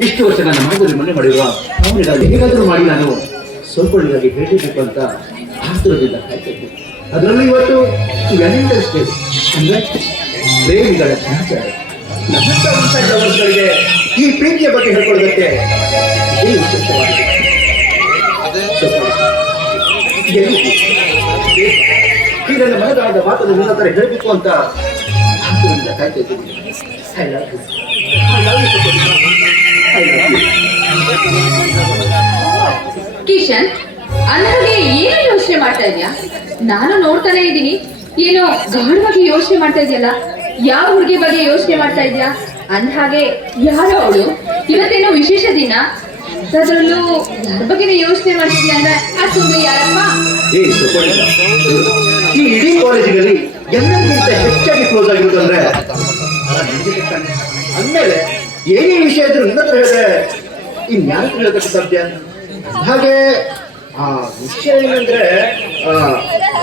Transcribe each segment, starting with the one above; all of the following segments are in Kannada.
ಇಷ್ಟು ವರ್ಷ ನನ್ನ ಮನದಲ್ಲಿ ಮನೆ ಮಾಡಿರುವ ಅವನಿಗಾಗಿ ಹೇಗಾದರೂ ಮಾಡಿ ನಾನು ಭೇಟಿ ಹೇಳಬೇಕು ಅಂತ ಆತುರದಿಂದ ಕಾಯ್ತಿದ್ದೆ ಅದರಲ್ಲೂ ಇವತ್ತು ಅಂದ್ರೆ ಪ್ರೇಮಿಗಳ ದಿನಾಚರಣೆ ಈ ಪ್ರೀತಿಯ ಬಗ್ಗೆ ಹೇಳ್ಕೊಳ್ಳೋದಕ್ಕೆ ಇದೇ? ಈ ನನ್ನ ಮನದಾಳದ ಮಾತನ್ನು ನಿನ್ನ ಹತ್ರ ಹೇಳಬೇಕು ಅಂತ ಆತುರದಿಂದ ಕಾಯ್ತಾ ಇದ್ದೀನಿ. I love you I love you I love you Kishan ಏನೋ ಯೋಚನೆ ಮಾಡ್ತಾ ಇದೆಯಾ? ನಾನು ನೋಡ್ತಾನೆ ಇದ್ದೀನಿ. ಏನೋ ಗಾಢವಾಗಿ ಯೋಚನೆ ಮಾಡ್ತಾ ಇದೆಯಲ್ಲ. ಯಾವ ಹುಡುಗಿ ಬಗ್ಗೆ ಯೋಚನೆ ಮಾಡ್ತಾ ಇದ್ಯಾ? ಅಂದ ಹಾಗೆ ಯಾರೋ ಅವಳು. ಇವತ್ತೇನೋ ವಿಶೇಷ ದಿನ. ಅದರಲ್ಲೂ ಯಾರ ಬಗ್ಗೆ ಯೋಚನೆ ಮಾಡ್ತಿದ್ಯಾ ಅಂದ್ರೆ ಆ ಸುಂದರಿ ಯಾರಮ್ಮ? ಏ ಸುಪರ್ಣ, ಈ ಇಡೀ ಕಾಲೇಜಿನಲ್ಲಿ ಎಲ್ಲರಿಗಿಂತ ಹೆಚ್ಚಾಗಿ ಕ್ಲೋಸ್ ಆಗಿರೋದು ಅಂದ್ರೆ ನಿಂಗೆ ಏನೇ ವಿಷಯ ಇದ್ರೂ ನನ್ನ ಹತ್ರ ಹೇಳಿದ್ರೆ ಇನ್ಯಾರ ಹತ್ರ ಹೇಳೋದಕ್ಕೆ ಸಾಧ್ಯ? ಹಾಗೆ ಆ ವಿಷಯ ಏನಂದ್ರೆ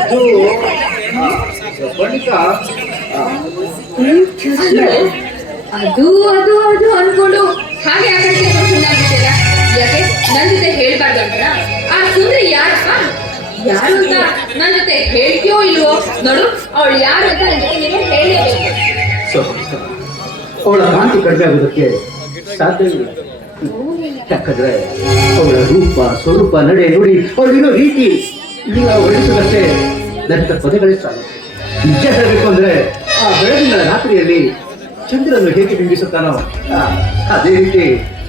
ಅದು ಸುಪರ್ಣಿಕ, ಅದು ಅದು ಅದು ಅನ್ಕೊಂಡು ಹಾಗೆ ಆ ಕಡೆ ಸುಮ್ಮನಾಗಿದ್ದೀರಾ ಯಾಕೆ? ನನ್ನ ಜೊತೆ ಹೇಳ್ಬಾರ್ದು ಅಂತ ಆ ಸುಂದರಿ ಯಾರಪ್ಪ? ಯಾರು ಅಂತ ನನ್ನ ಜೊತೆ ಹೇಳ್ತೀಯೋ ಇಲ್ವೋ? ನೋಡು, ಅವಳು ಯಾರು ಅಂತ ನನ್ನ ಜೊತೆ ನೀನು ಹೇಳಲೇಬೇಕು. ಅವಳ ಕಾಂತಿ ಕಡಿಮೆ ಆಗೋದಕ್ಕೆ ಸಾಧ್ಯವಿಲ್ಲ ಯಾಕಂದ್ರೆ ಅವಳ ರೂಪ, ಸ್ವರೂಪ, ನಡೆ, ನೋಡಿ ಅವಳಿರೋ ರೀತಿ ಈಗ ವರ್ಣಿಸೋದಕ್ಕೆ ನನ್ನ ಪದಗಳೇ ಸಾಲ ನಿಜ ಹೇಳಬೇಕು ಅಂದ್ರೆ ಬೆಳಗಿನ ರಾತ್ರಿಯಲ್ಲಿ ಚಂದ್ರನು ಹೇಗೆ ಬಿಂಬಿಸುತ್ತಾನೋ ಅದೇ ರೀತಿ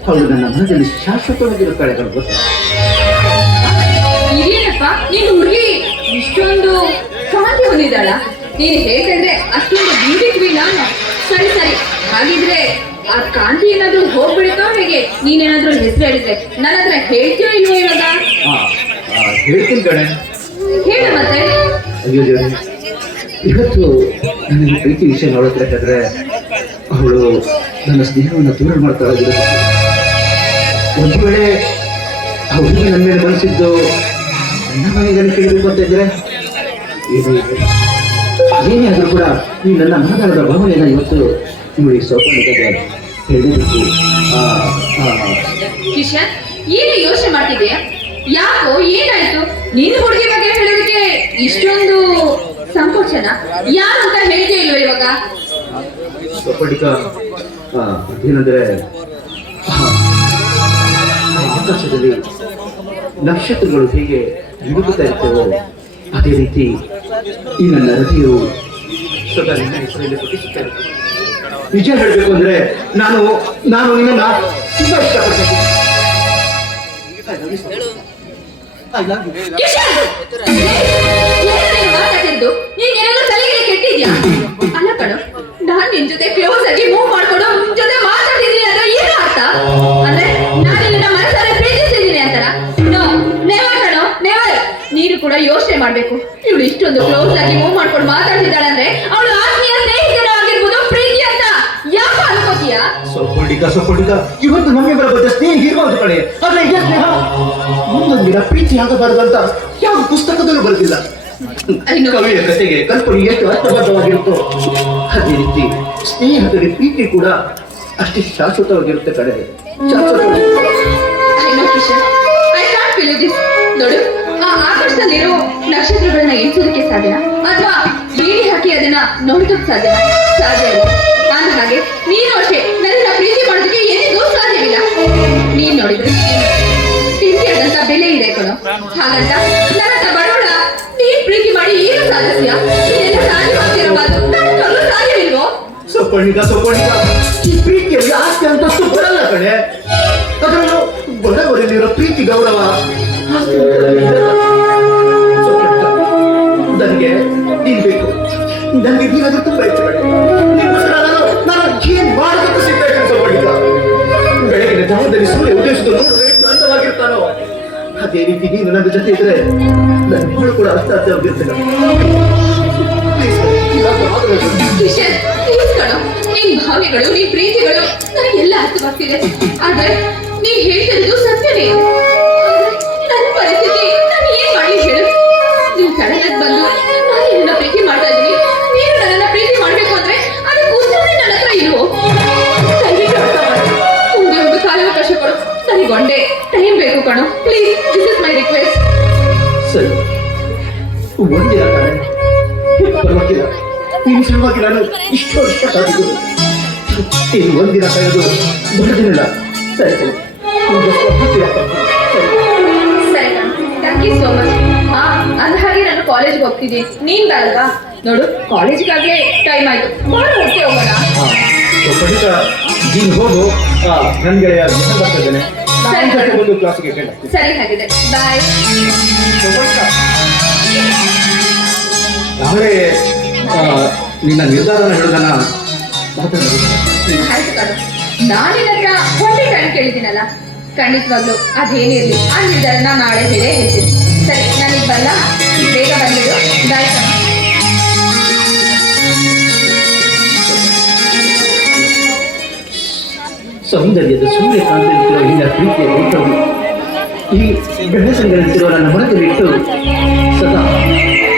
ಅವಳು ನನ್ನ ಮನದಲ್ಲಿ ಶಾಶ್ವತವಾಗಿರುತ್ತಾಳೆ ಗೊತ್ತಾ ಇದೇನಪ್ಪ ನೀನು ಹುಡುಗಿ ಇಷ್ಟೊಂದು ಕಾಂತಿ ಹೊಂದಿದ್ದಾಳ. ನೀನು ಹೇಗಂದ್ರೆ ಅಷ್ಟೊಂದು ಬ್ಯೂಟಿ ನಾನು. ಸರಿ ಸರಿ ಹಾಗಿದ್ರೆ ಆ ಕಾಂತಿ ಏನಾದ್ರೂ ಹೋಗ್ಬಿಡುತ್ತೋ ಹೇಗೆ? ನೀನೇನಾದ್ರೂ ಹೆಸರು ಹೇಳಿದ್ರೆ ನನ್ನ ಹತ್ರ ಹೇಳ್ತೀಯೋ ಇಲ್ವೋ ಇವಾಗ? ಹೇಳ್ತೀನಿ ಕಣೆ. ಹೇಳು ಮತ್ತೆ. ಅಯ್ಯೋ ಇವತ್ತು ನನಗೆ ಪ್ರೀತಿ ವಿಷಯ ನೋಡಬೇಕಾದ್ರೆ ಅವಳು ನನ್ನ ಸ್ನೇಹವನ್ನು ದೂರ ಮಾಡ್ತಾ ಇದ್ರು. ಒಂದು ವೇಳೆ ಹುಡುಗಿ ನನ್ನ ಮೇಲೆ ಮನಸ್ಸಿದ್ದು ನನ್ನ ಮನೆಗೆ ಕೇಳಬೇಕು ಅಂತ ಇದ್ರೆ. ಏನೇ ಆದರೂ ಕೂಡ ಈ ನನ್ನ ಮನದಾಳದ ಭಾವನೆಯನ್ನು ಇವತ್ತು ನೋಡಿ ಸೌಕರ್ಯ ಹೇಳಬೇಕು ಏನು ಯೋಚನೆ ಮಾಡ್ತಿದ್ಯಾ ಯಾಕೋ ಏನಾಯ್ತು? ನೀನು ಹುಡುಗಿ ಬಗ್ಗೆ ಹೇಳೋದಕ್ಕೆ ಇಷ್ಟೊಂದು ಸಂಕೋಚನ ಯಾರು ಅಂತ ಹೇಳಿದೆ ಇಲ್ವ ಇವಾಗ? ಸ್ವಪಡಿಕ ಏನಂದ್ರೆ ಆಕಾಶದಲ್ಲಿ ನಕ್ಷತ್ರಗಳು ಹೇಗೆ ಮಿಡುಗುತ್ತಾ ಇರ್ತೇವೋ ಅದೇ ರೀತಿ ಈ ನನ್ನ ಹೃದಯವು ಸದಾ ನಿನ್ನ ಹೆಸರಲ್ಲಿ. ನಿಜ ಹೇಳಬೇಕು ಅಂದ್ರೆ ನಾನು ನಾನು ನಿಮ್ಮನ್ನ ತುಂಬಾ ಇಷ್ಟಪಡ್ತೀನಿ. I love you, ಸ್ವಪಡಿಕ. ನೀನ್ ತಲೆಗೆ ಕೆಟ್ಟಿದ್ಯಾ? ಅಲ್ಲ ಕಣೋ, ನಾನ್ ನಿನ್ ಜೊತೆ ಕ್ಲೋಸ್ ಆಗಿ ಮೂವ್ ಮಾಡ್ಕೊಂಡು ನಿನ್ ಜೊತೆ ಮಾತಾಡಿದೀನಿ ಅಂದ್ರೆ ಏನು ಅರ್ಥ? ಅಂದ್ರೆ ನಾನು ನಿನ್ನ ಮನಸಾರೆ ಪ್ರೀತಿಸಿದೀನಿ ಅಂತಾರ ನೋ ನೆವರ್ ಕಣೋ, ನೆವರ್ ನೀನು ಕೂಡ ಯೋಚನೆ ಮಾಡ್ಬೇಕು ಇವಳು ಇಷ್ಟೊಂದು ಕ್ಲೋಸ್ ಆಗಿ ಮೂವ್ ಮಾಡ್ಕೊಂಡು ಮಾತಾಡ್ತಿದ್ದಾಳೆ ಅಂದ್ರೆ ಅವಳು ಆತ್ಮೀಯ ಸ್ನೇಹಿತರ ಆಗಿರ್ಬೋದು ಪ್ರೀತಿ ಅಂತ ಯಾಕೆ ಅನ್ಕೋತೀಯಾ ಸ್ವಪಡಿಕ ಸ್ವಪಡಿಕ ಇವತ್ತು ನಮ್ಮಿಬ್ಬರ ಬಗ್ಗೆ ಸ್ನೇಹ ಇರಬಹುದು ಕಡೆ ಆದ್ರೆ ಈಗ ಸ್ನೇಹ ಮುಂದೊಂದಿನ ಪ್ರೀತಿ ಆಗಬಾರದಂತ ಯಾವ ಪುಸ್ತಕದಲ್ಲೂ ಬರೆದಿಲ್ಲ. ಕವಿಯ ಕಥೆಗೆ ಕಲ್ಪನೆ ಎಷ್ಟು ಅರ್ಥಬದ್ಧವಾಗಿರುತ್ತೋ ಅದೇ ರೀತಿ ಸ್ನೇಹದಲ್ಲಿ ಪ್ರೀತಿ ಕೂಡ ಅಷ್ಟೇ ಶಾಶ್ವತವಾಗಿರುತ್ತೆ ಕಡೆ ನೋಡು ಆ ಆಕಾಶದಲ್ಲಿರೋ ನಕ್ಷತ್ರಗಳನ್ನ ಎಣಿಸೋದಕ್ಕೆ ಸಾಧ್ಯ ಅಥವಾ ಬೀಡಿ ಹಾಕಿ ಅದನ್ನ ನೋಡೋದಕ್ಕೆ ಸಾಧ್ಯ ಸಾಧ್ಯ ಅಂದ ಹಾಗೆ ನೀನು ಅಷ್ಟೇ ನನ್ನನ್ನ ಪ್ರೀತಿ ಮಾಡೋದಕ್ಕೆ ಏನಿಗೂ ಸಾಧ್ಯವಿಲ್ಲ ನೀನ್ ನೋಡಿದ್ರೆ ತಿಂಡಿ ಆದಂತ ಬೆಲೆ ಇದೆ ಕಣೋ ಹಾಗಂತ ಸಾಧಿಸ್ತೀಯ ಇದೆಲ್ಲ ಸಾಧ್ಯವಾಗ್ತಿರೋ ಮಾತು? ನನ್ನ ಸಾಧ್ಯವಿಲ್ವೋ ಸ್ವಪರ್ಣಿಕ ಸ್ವಪರ್ಣಿಕ ಈ ಪ್ರೀತಿಯಲ್ಲಿ ಆಸ್ತಿ ಅಂತಷ್ಟು ಬರಲ್ಲ ಕಡೆ ಅದರಲ್ಲೂ ಬಡವರಲ್ಲಿರೋ ಪ್ರೀತಿ ಗೌರವ. ನನಗೆ ನೀನ್ ಬೇಕು. ನನಗೆ ನೀನಾದ್ರೂ ತುಂಬಾ. ನಿನ್ಗೋಸ್ಕರ ನಾನು ನಾನು ಏನ್ ಸಿದ್ಧ ಇದ್ದೀನಿ ಸ್ವಪರ್ಣಿಕ ಬೆಳಗಿನ ಜಾವದಲ್ಲಿ ಸೂರ್ಯ ಅಂತವಾಗಿರ್ತಾನೋ ನೀನು ನನ್ನ ಜೊತೆ ಇದ್ರೆ ನನ್ನ ಕೂಡ ಅರ್ಥ. ಕಿಶನ್ ಪ್ಲೀಸ್ ನೀನ್ ಭಾವನೆಗಳು ನಿನ್ ಪ್ರೀತಿಗಳು ನನಗೆಲ್ಲ ಅರ್ಥವಾಗ್ತಿದೆ ಆದ್ರೆ ನೀನ್ ಹೇಳ್ತಿರೋದು ಸತ್ಯನೇ ಟೈಮ್ ಬೇಕು ಕಣೋ? Please this is my request ಸರಿ. ಒಂದಿನ ಪರವಾಗಿಲ್ಲ. ನಿನ್ನ ಸಲುವಾಗಿ ನಾನು ಇಷ್ಟು ವರ್ಷ ಕಾದಿದ್ದು ಇನ್ನು ಒಂದಿನ ಕಳೆದು ಬರೋದಿಲ್ಲ. ಸರಿ ಸರಿ. ಸರಿ. ಸರಿ ಥ್ಯಾಂಕ್ ಯು ಸೋ ಮಚ್ ಹಾ ಅಂದ ಹಾಗೆ ನಾನು ಕಾಲೇಜ್ಗೆ ಹೋಗ್ತಿದ್ದೀನಿ ನೀನ್ ಬರಲ್ವಾ? ನೋಡು ಕಾಲೇಜ್ಗಾಗಲೇ ಟೈಮ್ ಆಯ್ತು. ಬಾಳ ಹೋಗ್ತೀವಿ ಹೋಗೋಣ. ಖಂಡಿತ ನೀನು ಹೋಗು. ನನ್ನ ಗೆಳೆಯ ವಿಷ್ಣು ನಾನು ಒಂದು ಕ್ಲಾಸಿಗೆ ಸರಿ ಹಾಗಿದೆ ಬಾಯ್ ನಾಳೆ ನಿನ್ನ ನಿರ್ಧಾರನ ಹೇಳೋದನ್ನ ಆಯ್ತು ಕಣೋ. ನಾನಿನ ಹತ್ರ ಹೊಟ್ಟೆ ಕಣ್ ಕೇಳಿದ್ದೀನಲ್ಲ. ಖಂಡಿತವಾಗ್ಲು ಅದೇನಿರ್ಲಿ ಆ ನಿರ್ಧಾರನ ನಾಳೆ ಹೇಳೇ ಹೇಳ್ತೀನಿ. ಸರಿ ನಾನೀಗ ಬಲ್ಲ ಸೌಂದರ್ಯದ ಸೂರ್ಯಕಾಂತಿಯಂತಿರುವ ನಿನ್ನ ಪ್ರೀತಿಯ ರೂಪವು ಈ ಗಣಸಂಗರಂತಿರುವ ಹೊರತು ಬಿಟ್ಟು ಸದಾ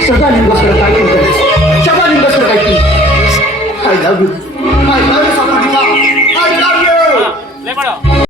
ಸದಾ ನಿಮಗೋಸ್ಕರ ಕಾಯ್ತಿರ್ತಾರೆ ಸದಾ ನಿಮಗೋಸ್ಕರ ಕಾಯ್ತೀನಿ. I love you I love you